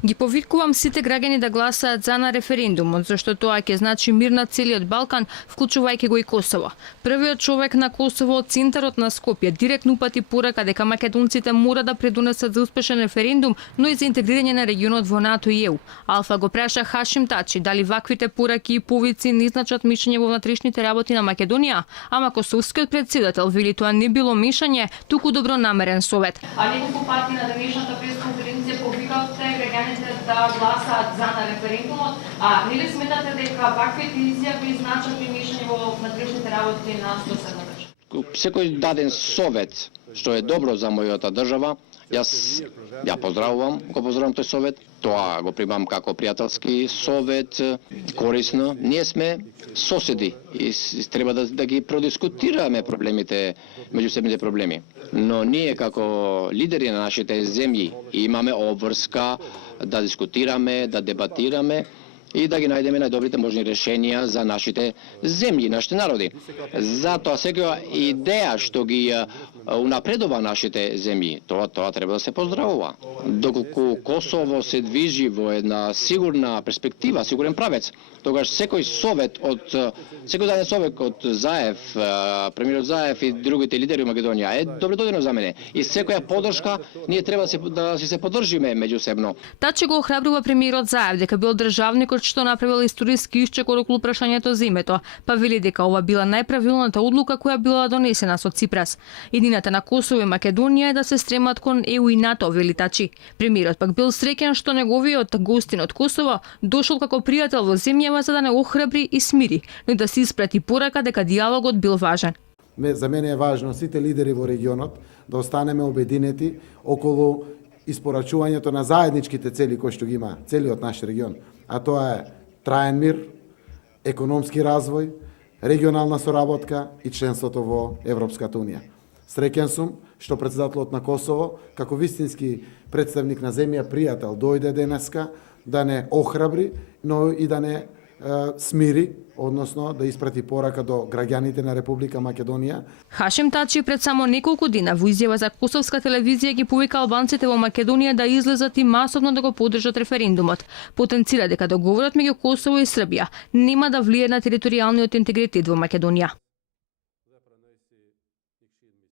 Ги повикувам сите граѓани да гласаат за на референдумот, зашто тоа ќе значи мир на целиот Балкан, вклучувајќи го и Косово. Првиот човек на Косово од центарот на Скопје директно упати порака дека македонците мора да предонесат за успешен референдум, но и за интегрирање на регионот во НАТО и ЕУ. Алфа го праша Хашим Тачи дали ваквите пораки и повици не значат мишање во внатрешните работи на Македонија, ама косовскиот председател вели тоа не било мишање, туку добронамерен совет. А неколку пати на денешната пресконференција повикавте граѓаните да гласаат за на референдумот, а нели сметате дека ваквите изјави значат мишање во внатрешните работи на соседна држава? Секој даден совет што е добро за мојата држава, јас ја поздравувам тој совет. Тоа го примам како пријателски совет, корисно. Ние сме соседи и треба да ги продискутираме проблемите, меѓусебните проблеми. Но ние како лидери на нашите земји имаме обврска да дискутираме, да дебатираме и да ги најдеме најдобрите можни решенија за нашите земји, нашите народи. Затоа секоја идеја што ги унапредува нашите земји, тоа треба да се поздравува. Доколку Косово се движи во една сигурна перспектива, сигурен правец, тогаш секој даден совет од Заев, премиерот Заев и другите лидери во Македонија е добрододено за мене. И секоја поддршка ние треба да се поддржиме меѓусебно. Тачи го охрабрува премиерот Заев дека бил државникот што направил историски исчекор околу прашањето за името, па вели дека ова била најправилната одлука која била донесена со Ципрас. Иднината на Косово и Македонија е да се стремат кон ЕУ и НАТО, вели Тачи. Премиерот пак бил среќен што неговиот гостин од Косово дошол како пријател во земјава за да не охрабри и смири, но и да се испрати порака дека диалогот бил важен. За мене е важно сите лидери во регионот да останеме обединети околу испорачувањето на заедничките цели кои што ги има целиот наш регион, а тоа е траен мир, економски развој, регионална соработка и членството во Европската унија. Среќен сум што председателот на Косово, како вистински представник на земја, пријател, дојде денеска да не охрабри, но и да не смири, односно да испрати порака до граѓаните на Република Македонија. Хашим Тачи пред само неколку дена во изјава за косовска телевизија ги повика албанците во Македонија да излезат и масовно да го поддржат референдумот. Потенцира дека договорот меѓу Косово и Србија нема да влие на територијалниот интегритет во Македонија.